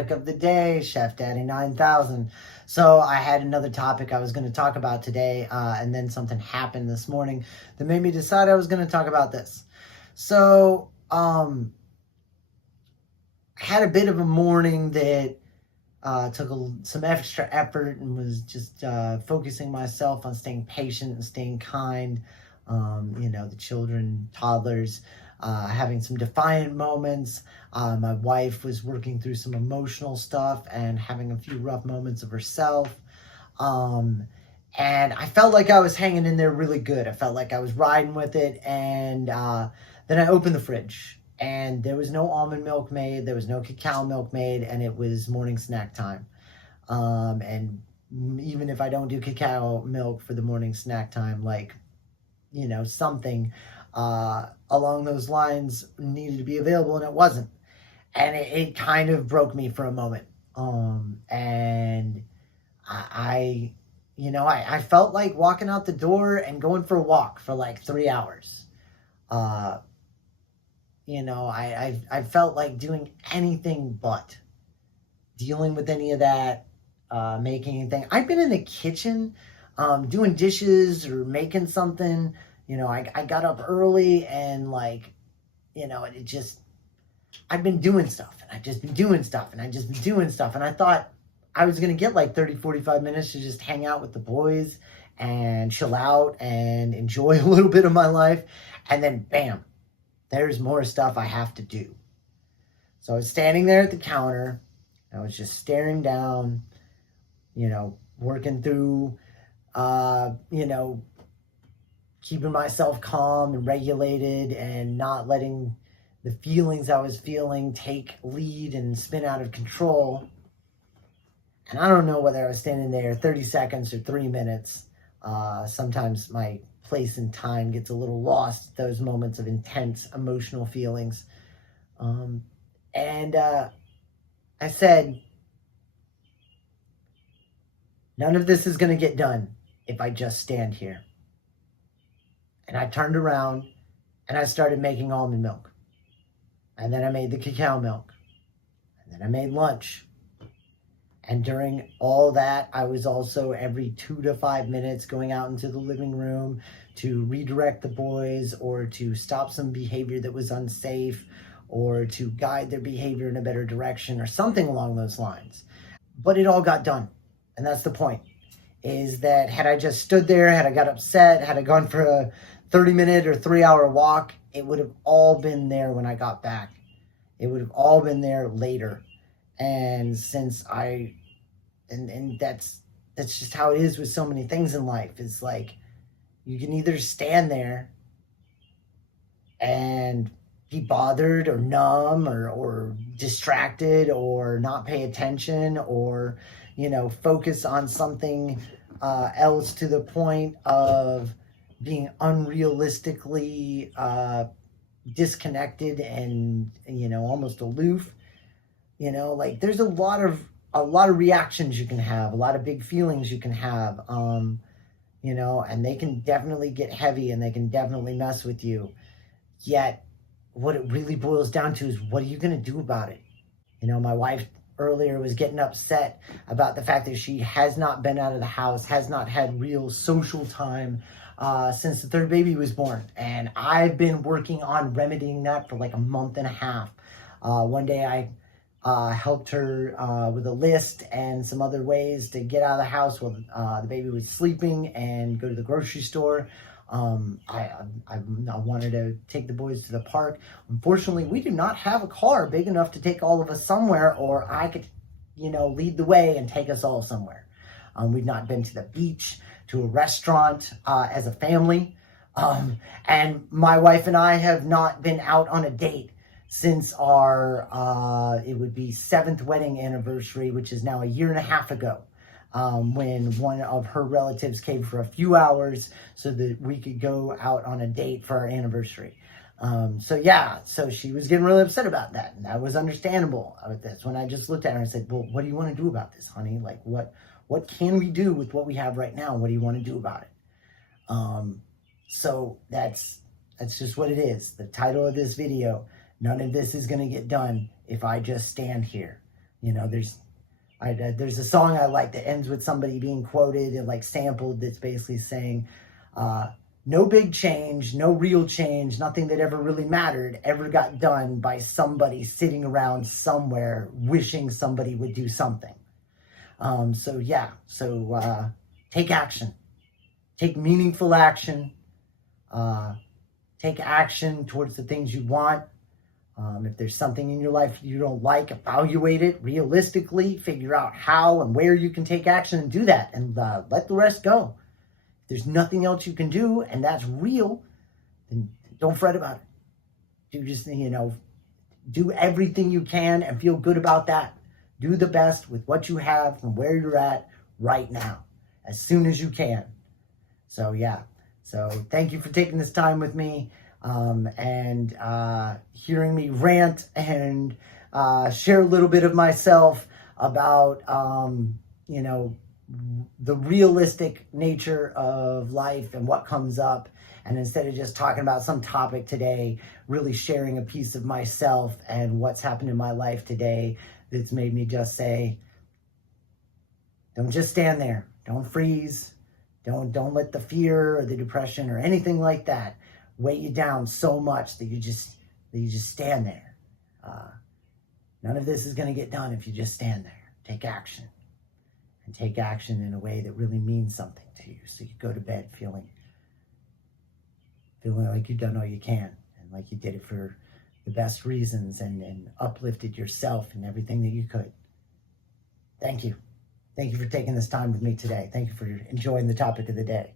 topic of the day, Chef Daddy 9000. So I had another topic I was going to talk about today, and then something happened this morning that made me decide I was going to talk about this. So I had a bit of a morning that took some extra effort and was just focusing myself on staying patient and staying kind. The children, toddlers, having some defiant moments. My wife was working through some emotional stuff and having a few rough moments of herself. And I felt like I was hanging in there really good. I felt like I was riding with it. And then I opened the fridge and there was no almond milk made. There was no cacao milk made, and it was morning snack time. And even if I don't do cacao milk for the morning snack time, something along those lines needed to be available, and it wasn't. And it kind of broke me for a moment. And I felt like walking out the door and going for a walk for like 3 hours. I felt like doing anything but dealing with any of that, making anything. I've been in the kitchen, doing dishes or making something. I got up early and I've been doing stuff, and I've just been doing stuff, and I've just been doing stuff. And I thought I was going to get like 30, 45 minutes to just hang out with the boys and chill out and enjoy a little bit of my life. And then bam, there's more stuff I have to do. So I was standing there at the counter. I was just staring down, working through, keeping myself calm and regulated and not letting the feelings I was feeling take lead and spin out of control. And I don't know whether I was standing there 30 seconds or 3 minutes. Sometimes my place and time gets a little lost at those moments of intense emotional feelings. I said, none of this is going to get done if I just stand here. And I turned around and I started making almond milk. And then I made the cacao milk. And then I made lunch. And during all that, I was also every 2 to 5 minutes going out into the living room to redirect the boys or to stop some behavior that was unsafe or to guide their behavior in a better direction or something along those lines. But it all got done. And that's the point, is that had I just stood there, had I got upset, had I gone for a 30-minute or 3-hour walk, it would have all been there when I got back. It would have all been there later. And since that's just how it is with so many things in life. It's like you can either stand there and be bothered or numb or distracted or not pay attention or, focus on something else to the point of being unrealistically disconnected and, almost aloof. There's a lot of reactions you can have, a lot of big feelings you can have, and they can definitely get heavy and they can definitely mess with you. Yet what it really boils down to is, what are you going to do about it? My wife earlier was getting upset about the fact that she has not been out of the house, has not had real social time since the third baby was born. And I've been working on remedying that for like a month and a half. One day I helped her with a list and some other ways to get out of the house while the baby was sleeping and go to the grocery store. I wanted to take the boys to the park. Unfortunately, we do not have a car big enough to take all of us somewhere, or I could, lead the way and take us all somewhere. We've not been to the beach, to a restaurant as a family. And my wife and I have not been out on a date since our, it would be 7th wedding anniversary, which is now a year and a half ago. When one of her relatives came for a few hours so that we could go out on a date for our anniversary. So she was getting really upset about that. And that was understandable with this. When I just looked at her and said, well, what do you want to do about this, honey? Like, what can we do with what we have right now? What do you want to do about it? So that's just what it is. The title of this video, none of this is going to get done if I just stand here. You know, there's a song I like that ends with somebody being quoted and like sampled that's basically saying, no big change, no real change, nothing that ever really mattered ever got done by somebody sitting around somewhere wishing somebody would do something. So take action. Take meaningful action. Take action towards the things you want. If there's something in your life you don't like, evaluate it realistically, figure out how and where you can take action and do that, and let the rest go. If there's nothing else you can do and that's real, then don't fret about it. Do everything you can and feel good about that. Do the best with what you have from where you're at right now, as soon as you can. So thank you for taking this time with me. And hearing me rant and share a little bit of myself about, the realistic nature of life and what comes up. And instead of just talking about some topic today, really sharing a piece of myself and what's happened in my life today that's made me just say, don't just stand there. Don't freeze. Don't let the fear or the depression or anything like that weigh you down so much that you just stand there. None of this is going to get done if you just stand there. Take action, and take action in a way that really means something to you, so you go to bed feeling like you've done all you can, and like you did it for the best reasons, and uplifted yourself and everything that you could. Thank you for taking this time with me today. Thank you for enjoying the topic of the day.